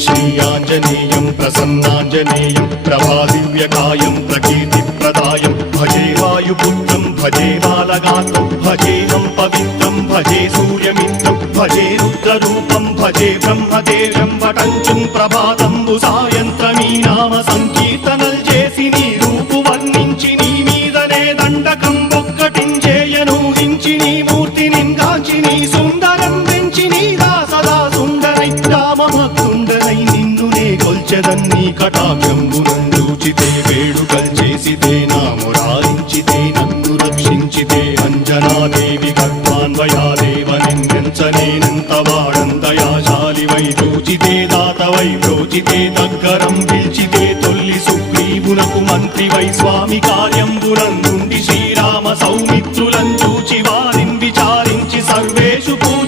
श्रीयाञ्जनेयं प्रसन्नाञ्जनेयं प्रभादिव्यकायं प्रकीर्तिप्रदायं भजे वायुपुत्रं भजे बालगात्रं भजेऽहं पवित्रं भजे सूर्यमित्रं भजे रुद्ररूपं भजे ब्रह्मदेव्यं वटञ्चुं प्रभाతంబు సాయంత్రమీ నామ సంకీర్తనల్ చేసి నీ రూపు వర్ణించి నీ మీదనే దండకం ఒక్కటించేయనూహించి నీ మూర్తిని గాంచి నీ సుందరం పెంచి నీ దాసదా సుందరై రామభక్తుండనై నిన్నునే కొల్చెదన్ని కటాక్షంబునందూచితే వేడుకల్ చేసితే నా మురారించితే నన్ను రక్షించితే అంజనాదేవి గర్భాన్వయాదేవ నిందించనేనంత వాడంతయాశాలివై చూచితే దాతవై బ్రోచితే దగ్గరం పిలిచితే తొల్లి సుగ్రీవునకు మంత్రివై స్వామి కార్యంబునందుండి శ్రీరామ సౌమిత్రులం చూచి వారిని విచారించి సర్వేషు పూజ